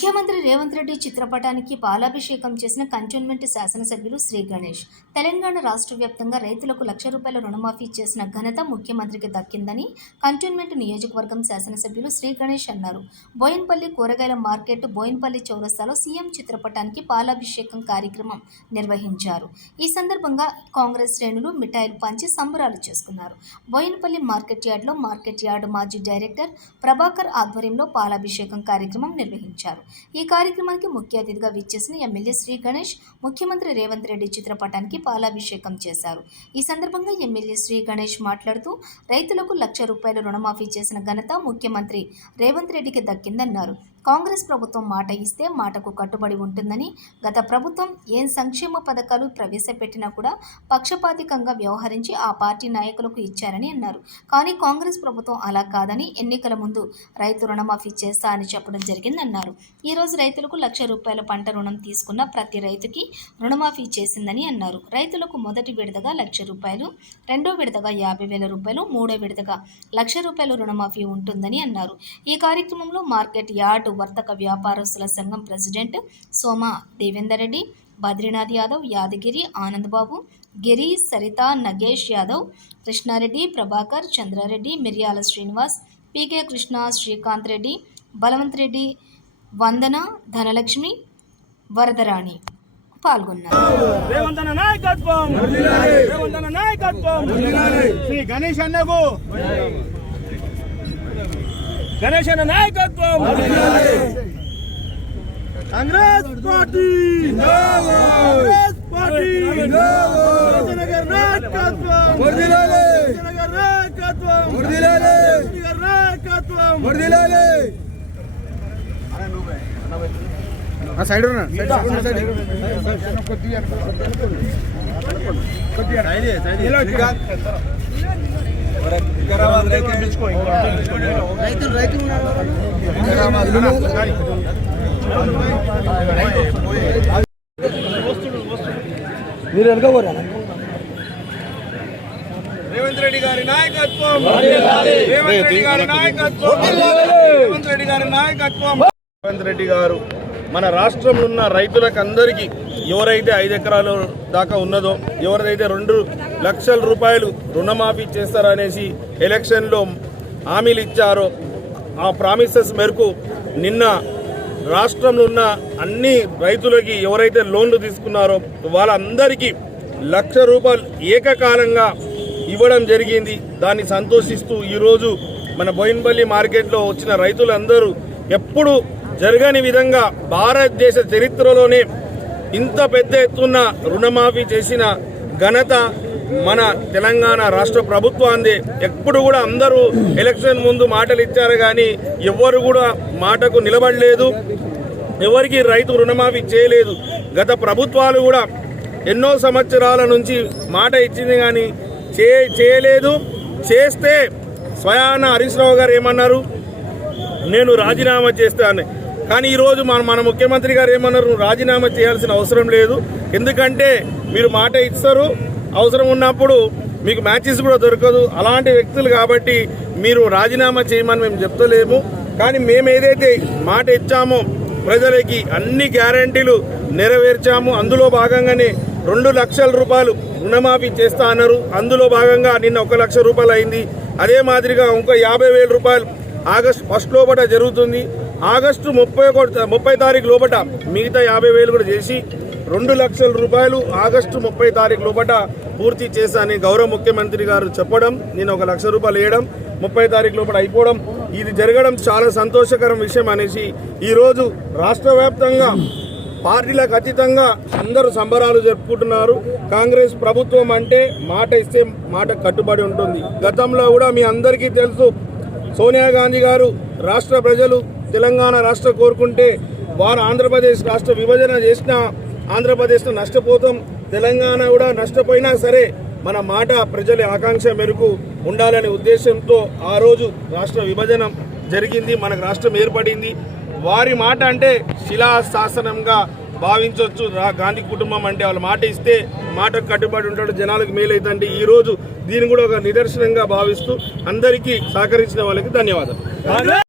ముఖ్యమంత్రి రేవంత్ రెడ్డి చిత్రపటానికి పాలాభిషేకం చేసిన కంటోన్మెంట్ శాసనసభ్యులు శ్రీ గణేష్. తెలంగాణ రాష్ట్ర వ్యాప్తంగా రైతులకు లక్ష రూపాయల రుణమాఫీ చేసిన ఘనత ముఖ్యమంత్రికి దక్కిందని కంటోన్మెంట్ నియోజకవర్గం శాసనసభ్యులు శ్రీ గణేష్ అన్నారు. బోయిన్పల్లి కూరగాయల మార్కెట్ బోయిన్పల్లి చౌరస్తాలో సీఎం చిత్రపటానికి పాలాభిషేకం కార్యక్రమం నిర్వహించారు. ఈ సందర్భంగా కాంగ్రెస్ శ్రేణులు మిఠాయిలు పంచి సంబరాలు చేసుకున్నారు. బోయిన్పల్లి మార్కెట్ యార్డ్లో మార్కెట్ యార్డ్ మాజీ డైరెక్టర్ ప్రభాకర్ ఆధ్వర్యంలో పాలాభిషేకం కార్యక్రమం నిర్వహించారు. ఈ కార్యక్రమానికి ముఖ్య అతిథిగా విచ్చేసిన ఎమ్మెల్యే శ్రీ గణేష్ ముఖ్యమంత్రి రేవంత్ రెడ్డి చిత్రపటానికి పాలాభిషేకం చేశారు. ఈ సందర్భంగా ఎమ్మెల్యే శ్రీ గణేష్ మాట్లాడుతూ రైతులకు లక్ష రూపాయల రుణమాఫీ చేసిన ఘనత ముఖ్యమంత్రి రేవంత్ రెడ్డికి దక్కిందన్నారు. కాంగ్రెస్ ప్రభుత్వం మాట ఇస్తే మాటకు కట్టుబడి ఉంటుందని గత ప్రభుత్వం ఏం సంక్షేమ పథకాలు ప్రవేశపెట్టినా కూడా పక్షపాతికంగా వ్యవహరించి ఆ పార్టీ నాయకులకు ఇచ్చారని అన్నారు. కానీ కాంగ్రెస్ ప్రభుత్వం అలా కాదని ఎన్నికల ముందు రైతు రుణమాఫీ చేస్తా అని చెప్పడం జరిగిందన్నారు. ఈరోజు రైతులకు లక్ష రూపాయల పంట రుణం తీసుకున్న ప్రతి రైతుకి రుణమాఫీ చేసిందని అన్నారు. రైతులకు మొదటి విడతగా లక్ష రూపాయలు రెండో విడతగా యాభై వేల రూపాయలు మూడో విడతగా లక్ష రూపాయలు రుణమాఫీ ఉంటుందని అన్నారు. ఈ కార్యక్రమంలో మార్కెట్ యార్డ్ వర్తక వ్యాపారస్తుల సంఘం ప్రెసిడెంట్ సోమ దేవేందర్ రెడ్డి బద్రీనాథ్ యాదవ్ యాదగిరి ఆనందబాబు గిరి సరిత నగేష్ యాదవ్ కృష్ణారెడ్డి ప్రభాకర్ చంద్రారెడ్డి మిర్యాల శ్రీనివాస్ పీకే కృష్ణ శ్రీకాంత్ రెడ్డి బలవంత్ రెడ్డి వందన ధనలక్ష్మి వరదరాణి పాల్గొన్నారు. రేవంతన నాయకత్వం! రేవంతన నాయకత్వం! శ్రీ గణేష్ అన్నకు గణేష్ అన్న నాయకత్వం! కాంగ్రెస్ పార్టీ! కాంగ్రెస్ పార్టీ! నగర్ నాయకత్వం! నాయకత్వం! నాయకత్వం! సైడ్ ఉన్నా సైడ్ రైతులు రైతులు మీరు వెనక పోరా? రేవంత్ రెడ్డి గారి నాయకత్వం. రేవంత్ రెడ్డి. గారి నాయకత్వం. రేవంత్ రెడ్డి గారి నాయకత్వం. రేవంత్ రెడ్డి గారు మన రాష్ట్రంలో ఉన్న రైతులకు అందరికీ ఎవరైతే ఐదు ఎకరాలు దాకా ఉన్నదో ఎవరిదైతే రెండు లక్షల రూపాయలు రుణమాఫీ చేస్తారనేసి ఎలక్షన్లో హామీలు ఇచ్చారో ఆ ప్రామిసెస్ మేరకు నిన్న రాష్ట్రంలో ఉన్న అన్ని రైతులకి ఎవరైతే లోన్లు తీసుకున్నారో వాళ్ళందరికీ లక్ష రూపాయలు ఏకకాలంగా ఇవ్వడం జరిగింది. దాన్ని సంతోషిస్తూ ఈరోజు మన బోయిన్పల్లి మార్కెట్లో వచ్చిన రైతులందరూ ఎప్పుడు జరగని విధంగా భారతదేశ చరిత్రలోనే ఇంత పెద్ద ఎత్తున రుణమాఫీ చేసిన ఘనత మన తెలంగాణ రాష్ట్ర ప్రభుత్వాందే ఎప్పుడు కూడా అందరూ ఎలక్షన్ ముందు మాటలు ఇచ్చారు కానీ ఎవ్వరు కూడా మాటకు నిలబడలేదు. ఎవరికి రైతు రుణమాఫీ చేయలేదు. గత ప్రభుత్వాలు కూడా ఎన్నో సంవత్సరాల నుంచి మాట ఇచ్చింది కానీ చే చేయలేదు. చేస్తే స్వయాన హరీష్ రావు గారు ఏమన్నారు? నేను రాజీనామా చేస్తాను. కానీ ఈరోజు మన మన ముఖ్యమంత్రి గారు ఏమన్నారు? రాజీనామా చేయాల్సిన అవసరం లేదు. ఎందుకంటే మీరు మాట ఇస్తారు. అవసరం ఉన్నప్పుడు మీకు మ్యాచెస్ కూడా దొరకదు. అలాంటి వ్యక్తులు కాబట్టి మీరు రాజీనామా చేయమని మేము చెప్తలేము. కానీ మేము ఏదైతే మాట ఇచ్చామో ప్రజలకి అన్ని గ్యారంటీలు నెరవేర్చాము. అందులో భాగంగానే రెండు లక్షల రూపాయలు రుణమాఫీ చేస్తా అన్నారు. అందులో భాగంగా నిన్న ఒక లక్ష రూపాయలు అయింది. అదే మాదిరిగా ఇంకో యాభై వేల రూపాయలు ఆగస్ట్ ఫస్ట్ లోపల జరుగుతుంది. ఆగస్టు ముప్పై ఒకటి ముప్పై తారీఖు లోపల మిగతా యాభై వేలు కూడా చేసి రెండు లక్షల రూపాయలు ఆగస్టు ముప్పై తారీఖు లోపల పూర్తి చేశానని గౌరవ ముఖ్యమంత్రి గారు చెప్పడం నేను ఒక లక్ష రూపాయలు వేయడం ముప్పై తారీఖు లోపల అయిపోవడం ఇది జరగడం చాలా సంతోషకరం విషయం అనేసి ఈరోజు రాష్ట్ర వ్యాప్తంగా పార్టీలకు అతీతంగా అందరూ సంబరాలు జరుపుకుంటున్నారు. కాంగ్రెస్ ప్రభుత్వం అంటే మాట ఇస్తే మాట కట్టుబడి ఉంటుంది. గతంలో కూడా మీ అందరికీ తెలుసు సోనియా గాంధీ గారు రాష్ట్ర ప్రజలు తెలంగాణ రాష్ట్రం కోరుకుంటే వారు ఆంధ్రప్రదేశ్ రాష్ట్ర విభజన చేసిన ఆంధ్రప్రదేశ్లో నష్టపోతాం. తెలంగాణ కూడా నష్టపోయినా సరే మన మాట ప్రజల ఆకాంక్ష మేరకు ఉండాలనే ఉద్దేశంతో ఆ రోజు రాష్ట్ర విభజన జరిగింది. మనకు రాష్ట్రం ఏర్పడింది. వారి మాట అంటే శిలాశాసనంగా భావించవచ్చు. గాంధీ కుటుంబం అంటే వాళ్ళ మాట ఇస్తే మాటకు కట్టుబడి ఉంటాడు. జనాలకు మేలైతే ఈ రోజు దీన్ని కూడా ఒక నిదర్శనంగా భావిస్తూ అందరికీ సహకరించిన వాళ్ళకి ధన్యవాదాలు.